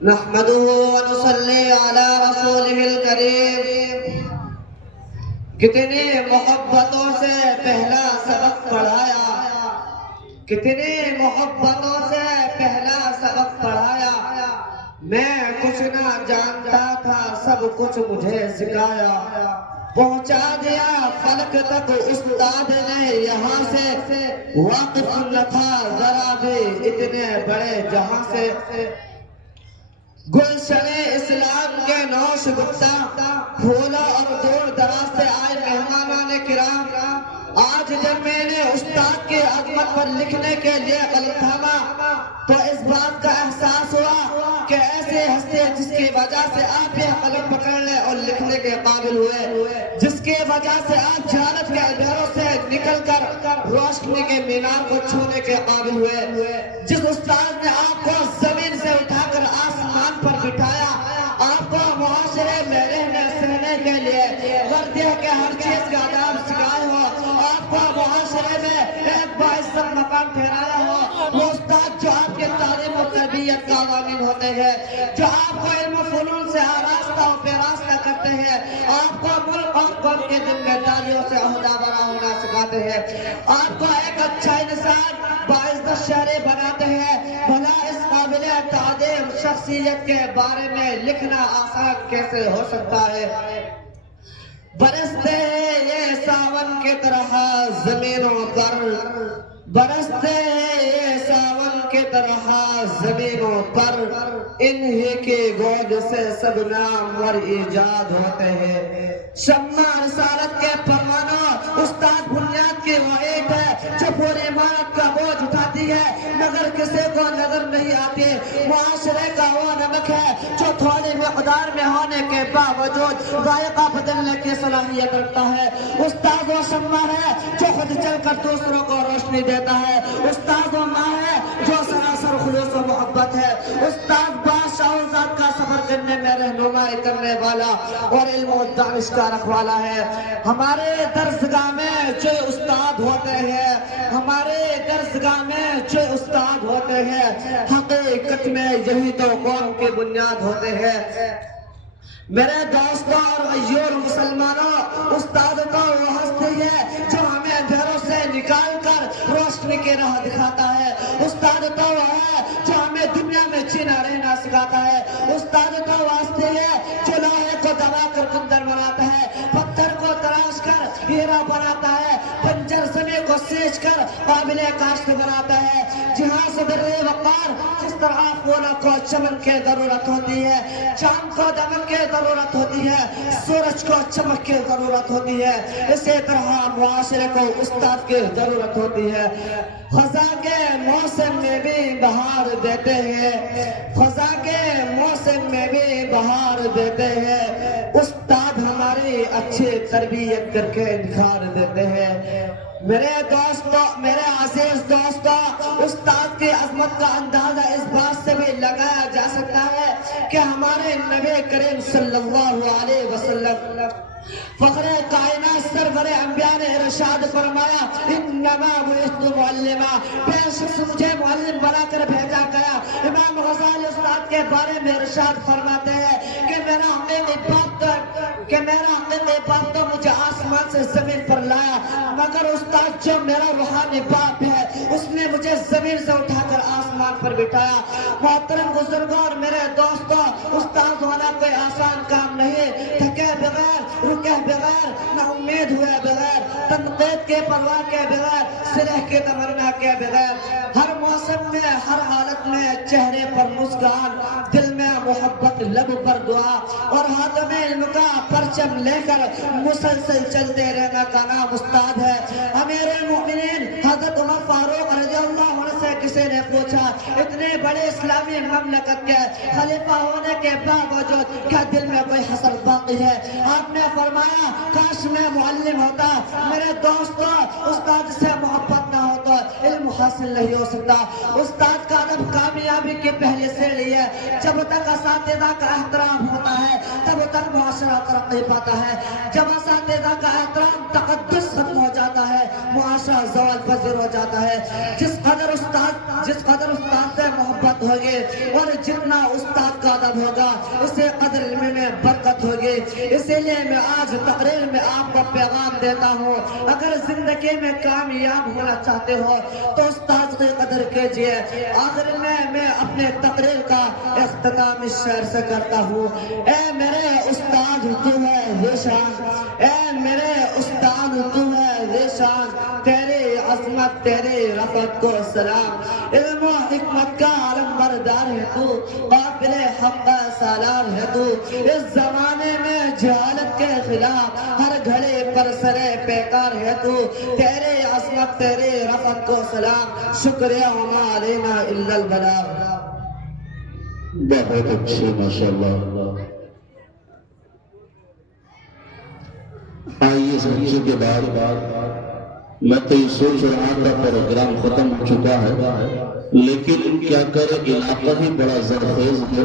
نحمده ونصلي على رسوله الكريم. کتنی محبتوں سے پہلا سبق پڑھایا، کتنی محبتوں سے پہلا سبق پڑھایا. میں کچھ نہ جانتا تھا، سب کچھ مجھے سکھایا. پہنچا دیا فلک تک استاد نے یہاں سے، واقف نہ تھا ذرا بھی اتنے بڑے جہاں سے. گلشن اسلام کے نوش گفتہ پھولا اور دور دراز سے آئے مہمانان کرام. آج جب میں نے استاد کی عظمت پر لکھنے کے لیے قلم تھاما تو اس بات کا احساس ہوا کہ ایسے ہستے جس کی وجہ سے آپ یہ قلم پکڑنے اور لکھنے کے قابل ہوئے، جس کی وجہ سے آپ جہالت کے اندھیروں سے نکل کر روشنی کے مینار کو چھونے کے قابل ہوئے، جس استاد نے آپ کو زمین سے اٹھا کر آسمان پر بٹھایا، آپ کو معاشرے میں رہنے سہنے کے لیے وردیہ کے ہر چیز کا آداب سکھائے ہو، آپ کو معاشرے میں ایک باعزت مقام ٹھہرایا ہو. وہ استاد جو آپ کے تعلیم و تربیت کا ضامن ہوتے ہیں، جو آپ کو علم و فنون سے آراستہ و پیراستہ کرتے ہیں، آپ کو ملک اور قوم کی ذمہ داریوں سے عہدہ برا ہونا سکھاتے ہیں، آپ کو ایک اچھا انسان باعزت شہری بناتے ہیں. بھلا اس قابل تعظیم شخصیت کے بارے میں لکھنا آسان کیسے ہو سکتا ہے؟ برستے ہیں یہ ساون کی طرح زمینوں پر، برستے ہیں یہ ساون کی طرح زمینوں پر، انہی کی گود سے سب نامور ایجاد ہوتے ہیں. شمع رسالت کے پروانوں استاد بنیاد کی وہ اینٹ ہے جو پوری عمارت کا بوجھ اٹھاتی ہے مگر کسی کو نظر نہیں آتی. معاشرے کا وہ نمک ہے جو تھوڑی مقدار میں ہونے کے باوجود ذائقہ بدلنے کی صلاحیت رکھتا ہے. استاد وہ شمع ہے جو خود چل کر دوسروں کو روشنی دیتا ہے. استاد وہ ماں ہے جو سراسر خلوص و محبت ہے. استاد بادشاہ و ذات کا سفر کرنے میں رہنمائی کرنے والا اور علم و دانش کا رکھوالا ہے. ہمارے درسگاہ میں جو استاد ہوتے ہیں، ہمارے درسگاہ میں جو استاد ہوتے ہیں، حقیقت میں یہی تو قوم کی بنیاد ہوتے ہیں. میرے دوستوں اور غیور مسلمانوں، استاد تو وہ ہستی ہے جو ہمیں اندھیروں سے نکال کر روشنی کی راہ دکھاتا ہے. استاد تو وہ ہے جو ہمیں دنیا میں جینا رہنا سکھاتا ہے. استاد تو وہ ہستی ہے جو لوہے کو دبا کر کندر بناتا ہے، پتھر کو تراش کر ہیرا بناتا ہے، بنجر زمین کو سینچ کر قابل کاشت بناتا ہے. جہاں صدر وقار جس طرح پھولوں کو چمن کی ضرورت ہوتی ہے، چاند کو دمک کی ضرورت ہوتی ہے، سورج کو چمک کی ضرورت ہوتی ہے، اسی طرح معاشرے کو استاد کی ضرورت ہوتی ہے. خزاں کے موسم میں بھی بہار دیتے ہیں، خزاں کے موسم میں بھی بہار دیتے ہیں. استاد ہماری اچھی تربیت کر کے نکھار دیتے ہیں. میرے دوستوں، میرے عزیز دوستوں، استاد کی عظمت کا اندازہ اس بات سے بھی لگایا جا سکتا ہے کہ ہمارے نبی کریم صلی اللہ علیہ وسلم فخر کائنات سرور انبیاء نے ارشاد فرمایا، انما بعثت معلما، بے شک مجھے معلم بنا کر بھیجا گیا. امام غزالی استاد کے بارے میں ارشاد فرماتے ہیں کہ میرا حقیقی باپ تو مجھے آسمان سے زمین پر لایا، مگر استاد جو میرا روحانی باپ ہے اس نے مجھے زمین سے اٹھا کر آسمان پر بٹھایا. محترم بزرگوں اور میرے دوستوں، استاد ہونا کوئی آسان کام نہیں. تھکے بغیر، رکے بغیر، نہ امید ہوئے بغیر، تنقید کے پرواہ کے بغیر، صلح کی تمنا کے بغیر، ہر موسم میں، ہر حالت میں چہرے پر مسکان، دل میں محبت، لب پر دعا اور ہاتھ میں علم کا پرچم لے کر مسلسل چلتے رہنا کا نام استاد ہے. امیر المؤمنین حضرت عمر فاروق رضی اللہ عنہ سے کسی نے پوچھا، اتنے بڑے اسلامی مملکت کے خلیفہ ہونے کے باوجود کیا دل میں کوئی حسرت باقی ہے؟ آپ نے فرمایا، کاش میں معلم ہوتا. میرے دوستوں، استاد سے محبت نہ ہو تو علم حاصل نہیں ہو سکتا. استاد کا ادب کامیابی کی پہلی سیڑھی ہے. جب تک اساتذہ کا احترام ہوتا ہے تب تک معاشرہ ترقی پاتا ہے. جب اساتذہ کا احترام تقدس ختم ہو جاتا ہے معاشرہ زوال پذیر ہو جاتا ہے. جس قدر استاد سے محبت ہوگی اور جتنا استاد کا ادب ہوگا اسی قدر علم میں برکت ہوگی. اسی لیے میں آج تقریر میں آپ کو پیغام دیتا ہوں, اگر زندگی میں کامیاب ہونا چاہتے ہو تو استاد کی قدر کیجئے. آخر میں اپنے تقریر کا اختتام اس شعر سے کرتا ہوں. اے میرے استاد تو ہے ذیشان, اے میرے استاد تو ہے ذیشان, تیری عظمت تیری رفعت کو سلام. علم و حکمت کا علم بردار ہے تو, قافل حق کا سالار ہے تو. اس زمانے میں جہالت کے خلاف ہر گھڑی پر سرے پیکار ہے تو. تیری عظمت تیری رفعت کو سلام, شکریہ وما علینا الا البلاغ. بہت اچھے ماشاءاللہ. آئیے سمجھے کے بعد میں تو یہ سوچ رہا تھا پروگرام ختم ہو چکا ہے, لیکن کیا کرے علاقہ ہی بڑا زرخیز ہے.